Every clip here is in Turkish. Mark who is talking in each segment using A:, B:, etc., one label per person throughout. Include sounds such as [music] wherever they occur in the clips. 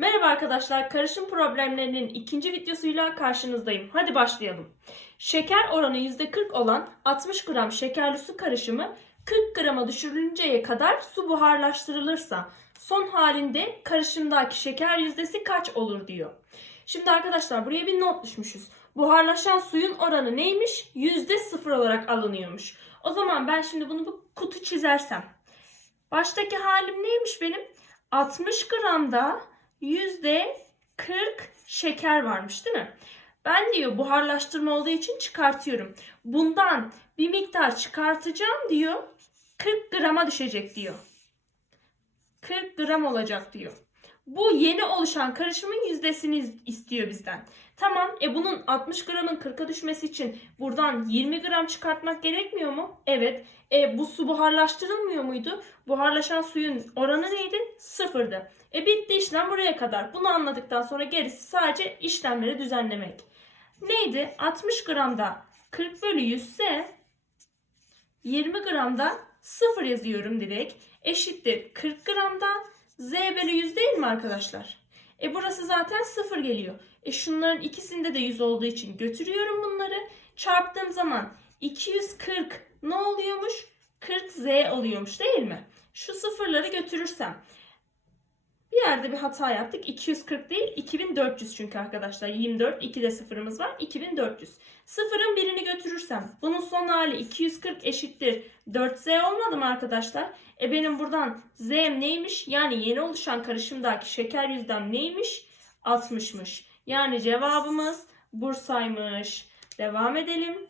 A: Merhaba arkadaşlar, karışım problemlerinin ikinci videosuyla karşınızdayım. Hadi başlayalım. Şeker oranı %40 olan 60 gram şekerli su karışımı 40 grama düşürülünceye kadar su buharlaştırılırsa son halinde karışımdaki şeker yüzdesi kaç olur diyor. Şimdi arkadaşlar buraya bir not düşmüşüz. Buharlaşan suyun oranı neymiş? %0 olarak alınıyormuş. O zaman ben şimdi bunu bu kutu çizersem. Baştaki halim neymiş benim? 60 gramda yüzde 40 şeker varmış değil mi? Ben diyor buharlaştırma olduğu için çıkartıyorum. Bundan bir miktar çıkartacağım diyor. 40 grama düşecek diyor. 40 gram olacak diyor. Bu yeni oluşan karışımın yüzdesini istiyor bizden. Tamam e bunun 60 gramın 40'a düşmesi için buradan 20 gram çıkartmak gerekmiyor mu? Evet. E bu su buharlaştırılmıyor muydu? Buharlaşan suyun oranı neydi? Sıfırdı. E bitti işlem buraya kadar. Bunu anladıktan sonra gerisi sadece işlemleri düzenlemek. Neydi? 60 gramda 40 bölü 100 ise 20 gramda 0 yazıyorum direkt. Eşittir 40 gramda z bölü 100 değil mi arkadaşlar? E burası zaten 0 geliyor. E şunların ikisinde de 100 olduğu için götürüyorum bunları. Çarptığım zaman 240 ne oluyormuş? 40z oluyormuş değil mi? Şu sıfırları götürürsem bir yerde bir hata yaptık. 240 değil 2400 çünkü arkadaşlar. 24 2 de sıfırımız var. 2400. Sıfırın birini götürürsem bunun son hali 240 eşittir 4z olmadı mı arkadaşlar? E benim buradan z'm neymiş? Yani yeni oluşan karışımdaki şeker yüzdem neymiş? 60'mış. Yani cevabımız Bursa'ymış. Devam edelim.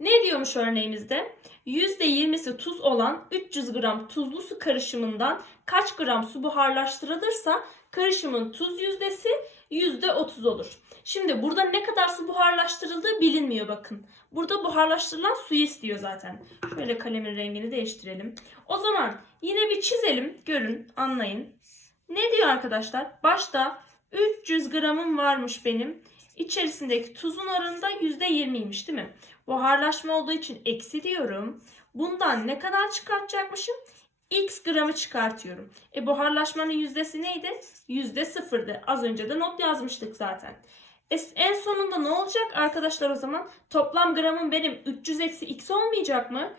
A: Ne diyormuş örneğimizde? %20'si tuz olan 300 gram tuzlu su karışımından kaç gram su buharlaştırılırsa karışımın tuz yüzdesi %30 olur. Şimdi burada ne kadar su buharlaştırıldığı bilinmiyor bakın. Burada buharlaştırılan suyu istiyor zaten. Şöyle kalemin rengini değiştirelim. O zaman yine bir çizelim. Görün, anlayın. Ne diyor arkadaşlar? Başta 300 gramım varmış benim. İçerisindeki tuzun oranı da %20'ymiş değil mi? Buharlaşma olduğu için eksi diyorum. Bundan ne kadar çıkartacakmışım? X gramı çıkartıyorum. E buharlaşmanın yüzdesi neydi? Yüzde sıfırdı. Az önce de not yazmıştık zaten. E, en sonunda ne olacak arkadaşlar o zaman? Toplam gramım benim 300 eksi x olmayacak mı?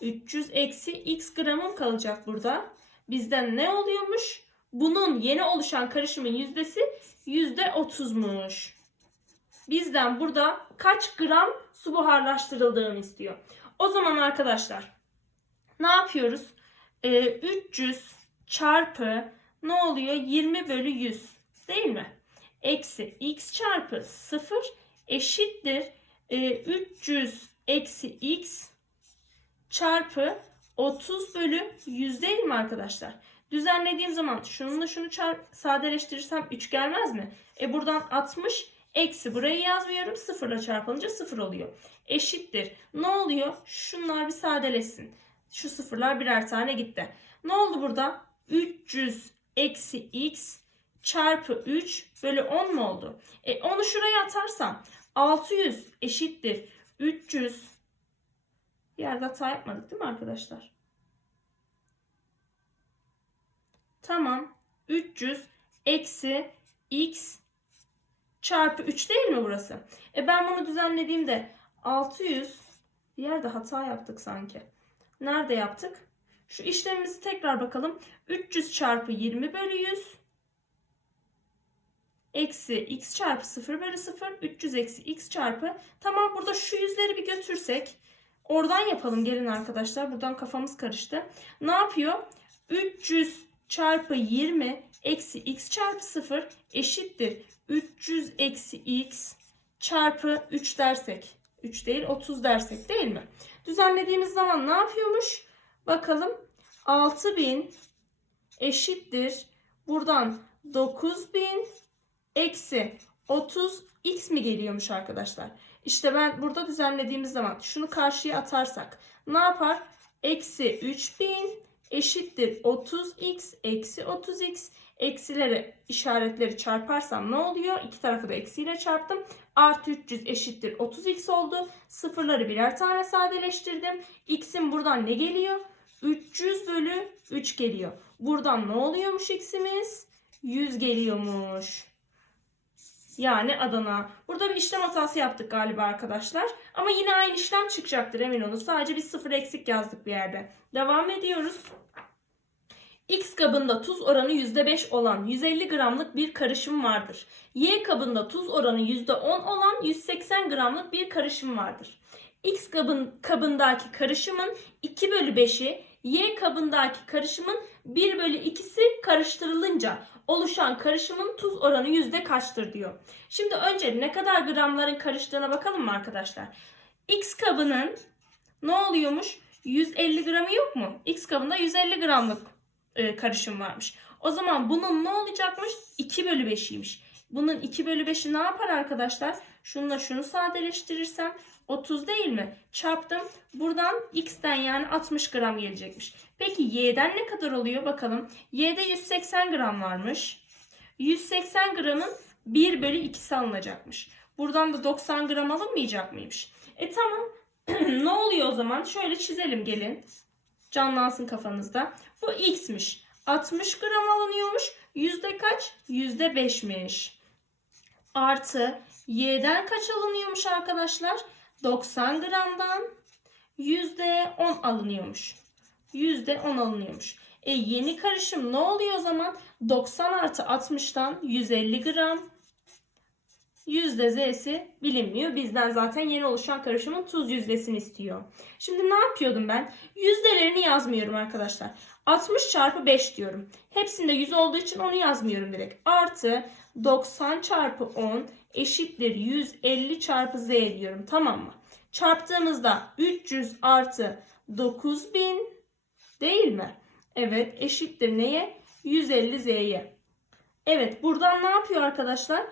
A: 300 eksi x gramım kalacak burada. Bizden ne oluyormuş? Bunun yeni oluşan karışımın yüzdesi yüzde 30'muş. Bizden burada kaç gram su buharlaştırıldığını istiyor. O zaman arkadaşlar ne yapıyoruz? Ee, 300 çarpı ne oluyor? 20 bölü 100 değil mi? Eksi x çarpı 0 eşittir e, 300 eksi x çarpı 30 bölü 100 değil mi arkadaşlar? Düzenlediğim zaman şununla şunu çarp, sadeleştirirsem 3 gelmez mi? E buradan 60 eksi burayı yazmıyorum. Sıfırla çarpılınca 0 oluyor. Eşittir. Ne oluyor? Şunlar bir sadeleşsin. Şu sıfırlar birer tane gitti. Ne oldu burada? 300 eksi x çarpı 3 bölü 10 mu oldu? E, onu şuraya atarsam 600 eşittir 300 bir yerde hata yapmadık değil mi arkadaşlar? Tamam. 300 eksi x çarpı 3 değil mi burası? E ben bunu düzenlediğimde 600 bir yerde hata yaptık sanki. Nerede yaptık? Şu işlemimizi tekrar bakalım. 300 çarpı 20 bölü 100 eksi x çarpı 0 bölü 0 300 eksi x çarpı tamam burada şu yüzleri bir götürsek oradan yapalım gelin arkadaşlar buradan kafamız karıştı. Ne yapıyor? 300 çarpı 20 eksi x çarpı 0 eşittir 300 eksi x çarpı 3 dersek. 3 değil 30 dersek değil mi? Düzenlediğimiz zaman ne yapıyormuş? Bakalım 6000 eşittir. Buradan 9000 eksi 30 x mi geliyormuş arkadaşlar? İşte ben burada düzenlediğimiz zaman şunu karşıya atarsak ne yapar? Eksi 3000 eşittir 30x eksi 30x eksileri işaretleri çarparsam ne oluyor? İki tarafı da eksiyle çarptım. Artı 300 eşittir 30x oldu. Sıfırları birer tane sadeleştirdim. X'in buradan ne geliyor? 300 bölü 3 geliyor. Buradan ne oluyormuş x'imiz? 100 geliyormuş. Yani Adana. Burada bir işlem hatası yaptık galiba arkadaşlar. Ama yine aynı işlem çıkacaktır emin olun. Sadece bir sıfır eksik yazdık bir yerde. Devam ediyoruz. X kabında tuz oranı %5 olan 150 gramlık bir karışım vardır. Y kabında tuz oranı %10 olan 180 gramlık bir karışım vardır. X kabın, kabındaki karışımın 2 bölü 5'i, Y kabındaki karışımın 1 bölü 2'si karıştırılınca oluşan karışımın tuz oranı yüzde kaçtır diyor. Şimdi önce ne kadar gramların karıştığına bakalım mı arkadaşlar? X kabının ne oluyormuş? 150 gramı yok mu? X kabında 150 gramlık e, karışım varmış. O zaman bunun ne olacakmış? 2 bölü 5'iymiş. Bunun 2 bölü 5'i ne yapar arkadaşlar? Şununla şunu sadeleştirirsem 30 değil mi? Çarptım. Buradan x'ten yani 60 gram gelecekmiş. Peki y'den ne kadar oluyor bakalım. Y'de 180 gram varmış. 180 gramın 1 bölü 2'si alınacakmış. Buradan da 90 gram alınmayacak mıymış? E tamam. [clears throat] ne oluyor o zaman? Şöyle çizelim gelin. Canlansın kafanızda. Bu x'miş. 60 gram alınıyormuş. Yüzde kaç? Yüzde 5'miş. Artı y'den kaç alınıyormuş arkadaşlar? 90 gramdan yüzde 10 alınıyormuş. Yüzde 10 alınıyormuş. E yeni karışım ne oluyor o zaman? 90 artı 60'tan 150 gram. Yüzde z'si bilinmiyor. Bizden zaten yeni oluşan karışımın tuz yüzdesini istiyor. Şimdi ne yapıyordum ben? Yüzdelerini yazmıyorum arkadaşlar. 60 çarpı 5 diyorum. Hepsinde 100 olduğu için onu yazmıyorum direkt. Artı 90 çarpı 10 eşittir 150 çarpı z diyorum. Tamam mı? Çarptığımızda 300 artı 9000 değil mi? Evet eşittir neye? 150 z'ye. Evet buradan ne yapıyor arkadaşlar?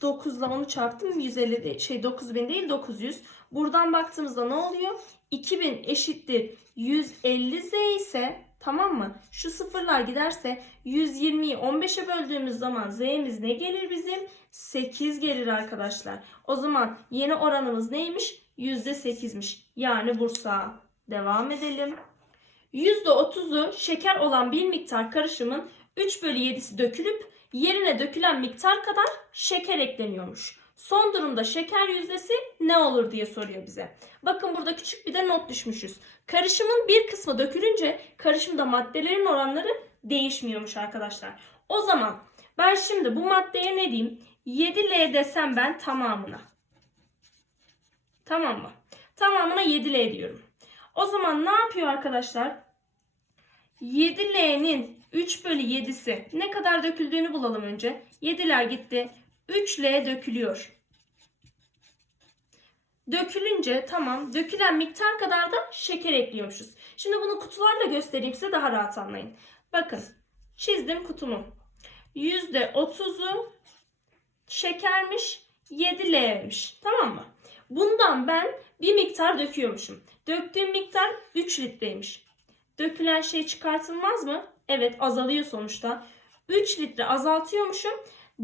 A: 9 ile onu çarptım 150 değil, şey 9000 değil 900. Buradan baktığımızda ne oluyor? 2000 eşittir 150 z ise tamam mı? Şu sıfırlar giderse 120'yi 15'e böldüğümüz zaman z'miz ne gelir bizim? 8 gelir arkadaşlar. O zaman yeni oranımız neymiş? %8'miş. Yani Bursa. Devam edelim. %30'u şeker olan bir miktar karışımın 3 bölü 7'si dökülüp yerine dökülen miktar kadar şeker ekleniyormuş. Son durumda şeker yüzdesi ne olur diye soruyor bize. Bakın burada küçük bir de not düşmüşüz. Karışımın bir kısmı dökülünce karışımda maddelerin oranları değişmiyormuş arkadaşlar. O zaman ben şimdi bu maddeye ne diyeyim? 7L desem ben tamamına. Tamam mı? Tamamına 7L diyorum. O zaman ne yapıyor arkadaşlar? 7L'nin 3 bölü 7'si ne kadar döküldüğünü bulalım önce. 7'ler gitti. 3L dökülüyor. Dökülünce tamam dökülen miktar kadar da şeker ekliyormuşuz. Şimdi bunu kutularla göstereyim size daha rahat anlayın. Bakın çizdim kutumu. %30'u şekermiş 7L'miş tamam mı? Bundan ben bir miktar döküyormuşum. Döktüğüm miktar 3 litreymiş. Dökülen şey çıkartılmaz mı? Evet azalıyor sonuçta. 3 litre azaltıyormuşum.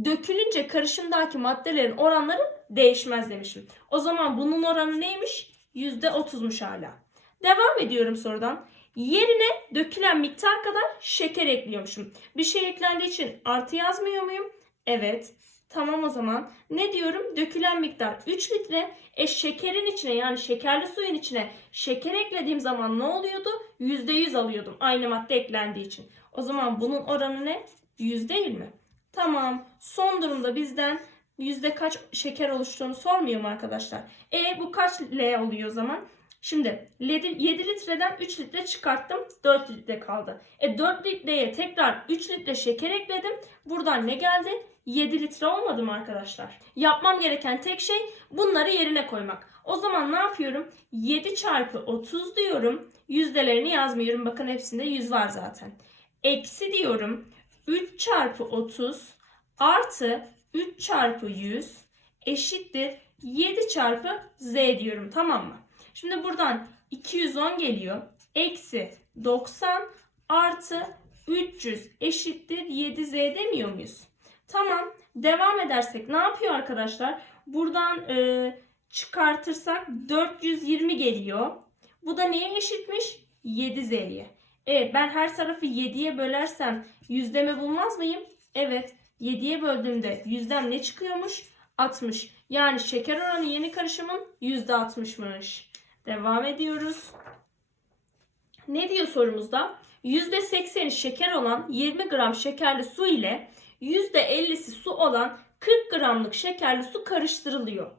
A: Dökülünce karışımdaki maddelerin oranları değişmez demişim. O zaman bunun oranı neymiş? %30'muş hala. Devam ediyorum sorudan. Yerine dökülen miktar kadar şeker ekliyormuşum. Bir şey eklendiği için artı yazmıyor muyum? Evet. Tamam o zaman. Ne diyorum? Dökülen miktar 3 litre. E şekerin içine yani şekerli suyun içine şeker eklediğim zaman ne oluyordu? %100 alıyordum. Aynı madde eklendiği için. O zaman bunun oranı ne? 100 değil mi? Tamam. Son durumda bizden yüzde kaç şeker oluştuğunu sormuyor mu arkadaşlar? E bu kaç L oluyor o zaman? Şimdi 7 litreden 3 litre çıkarttım. 4 litre kaldı. E 4 litreye tekrar 3 litre şeker ekledim. Buradan ne geldi? 7 litre olmadı mı arkadaşlar? Yapmam gereken tek şey bunları yerine koymak. O zaman ne yapıyorum? 7 çarpı 30 diyorum. Yüzdelerini yazmıyorum. Bakın hepsinde 100 var zaten. Eksi diyorum. 3 çarpı 30 artı 3 çarpı 100 eşittir 7 çarpı z diyorum. Tamam mı? Şimdi buradan 210 geliyor. Eksi 90 artı 300 eşittir 7z demiyor muyuz? Tamam. Devam edersek ne yapıyor arkadaşlar? Buradan e, çıkartırsak 420 geliyor. Bu da neye eşitmiş? 7z'ye. E ben her tarafı 7'ye bölersem yüzdemi bulmaz mıyım? Evet. 7'ye böldüğümde yüzdem ne çıkıyormuş? 60. Yani şeker oranı yeni karışımın %60'mış. Devam ediyoruz. Ne diyor sorumuzda? %80'i şeker olan 20 gram şekerli su ile %50'si su olan 40 gramlık şekerli su karıştırılıyor.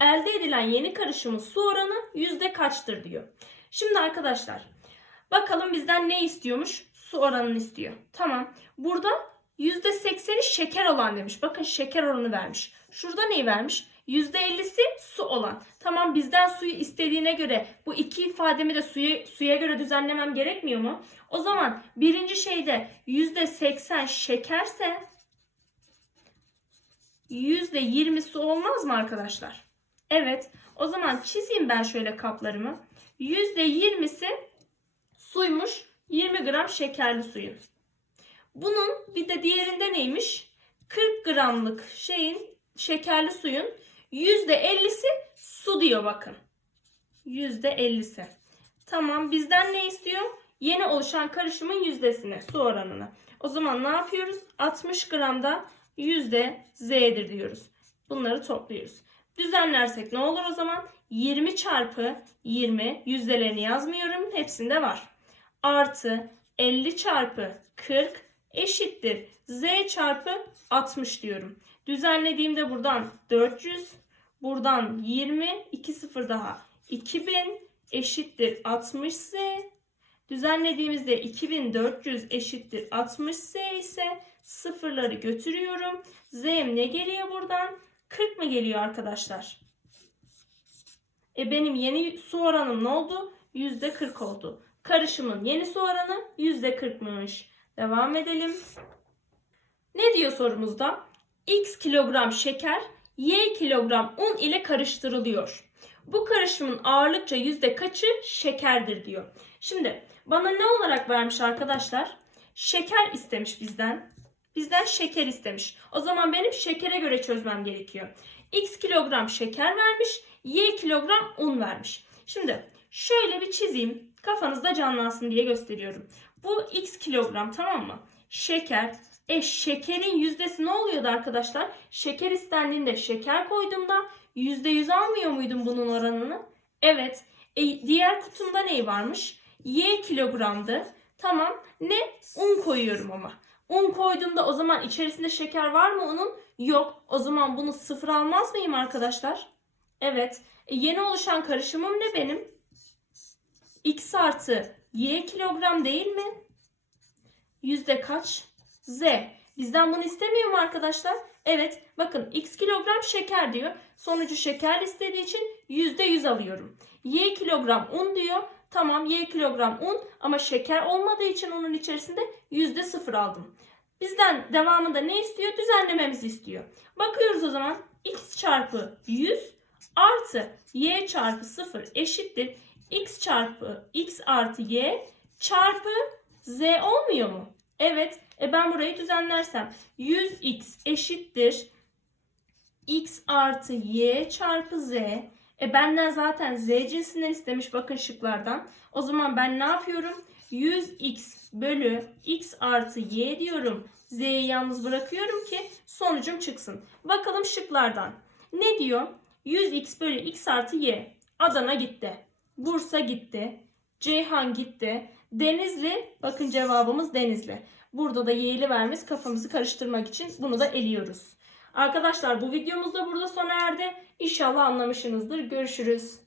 A: Elde edilen yeni karışımın su oranı yüzde kaçtır diyor. Şimdi arkadaşlar bakalım bizden ne istiyormuş? Su oranını istiyor. Tamam. Burada %80'i şeker olan demiş. Bakın şeker oranı vermiş. Şurada neyi vermiş? %50'si su olan. Tamam bizden suyu istediğine göre bu iki ifademi de suya, suya göre düzenlemem gerekmiyor mu? O zaman birinci şeyde %80 şekerse %20 su olmaz mı arkadaşlar? Evet. O zaman çizeyim ben şöyle kaplarımı. %20'si suymuş. 20 gram şekerli suyun. Bunun bir de diğerinde neymiş? 40 gramlık şeyin şekerli suyun %50'si su diyor bakın. %50'si. Tamam bizden ne istiyor? Yeni oluşan karışımın yüzdesini, su oranını. O zaman ne yapıyoruz? 60 gramda yüzde Z'dir diyoruz. Bunları topluyoruz. Düzenlersek ne olur o zaman? 20 çarpı 20 yüzdelerini yazmıyorum. Hepsinde var. Artı 50 çarpı 40 eşittir. Z çarpı 60 diyorum. Düzenlediğimde buradan 400, buradan 20, 2 sıfır daha 2000 eşittir 60 Z. Düzenlediğimizde 2400 eşittir 60 Z ise sıfırları götürüyorum. Z'm ne geliyor buradan? 40 mı geliyor arkadaşlar? E benim yeni su oranım ne oldu? %40 oldu. Karışımın yeni su oranı %40'mış. Devam edelim. Ne diyor sorumuzda? X kilogram şeker Y kilogram un ile karıştırılıyor. Bu karışımın ağırlıkça yüzde kaçı şekerdir diyor. Şimdi bana ne olarak vermiş arkadaşlar? Şeker istemiş bizden. Bizden şeker istemiş. O zaman benim şekere göre çözmem gerekiyor. X kilogram şeker vermiş, Y kilogram un vermiş. Şimdi şöyle bir çizeyim. Kafanızda canlansın diye gösteriyorum. Bu X kilogram tamam mı? Şeker. E şekerin yüzdesi ne oluyordu arkadaşlar? Şeker istendiğinde şeker koyduğumda %100 almıyor muydum bunun oranını? Evet. E, diğer kutumda ne varmış? Y kilogramdı. Tamam. Ne? Un koyuyorum ama. Un koyduğumda o zaman içerisinde şeker var mı onun? Yok. O zaman bunu sıfır almaz mıyım arkadaşlar? Evet. E, yeni oluşan karışımım ne benim? X artı Y kilogram değil mi? Yüzde kaç? Z. Bizden bunu istemiyor mu arkadaşlar? Evet. Bakın X kilogram şeker diyor. Sonucu şeker istediği için yüzde yüz alıyorum. Y kilogram un diyor. Tamam Y kilogram un ama şeker olmadığı için onun içerisinde yüzde sıfır aldım. Bizden devamında ne istiyor? Düzenlememizi istiyor. Bakıyoruz o zaman x çarpı 100 artı y çarpı 0 eşittir. x çarpı x artı y çarpı z olmuyor mu? Evet. E ben burayı düzenlersem 100x eşittir. x artı y çarpı z. E benden zaten z cinsinden istemiş bakın şıklardan. O zaman ben ne yapıyorum? 100x bölü x artı y diyorum. Z'yi yalnız bırakıyorum ki sonucum çıksın. Bakalım şıklardan. Ne diyor? 100x bölü x artı y. Adana gitti. Bursa gitti. Ceyhan gitti. Denizli. Bakın cevabımız Denizli. Burada da y'li vermiş kafamızı karıştırmak için bunu da eliyoruz. Arkadaşlar bu videomuz da burada sona erdi. İnşallah anlamışsınızdır. Görüşürüz.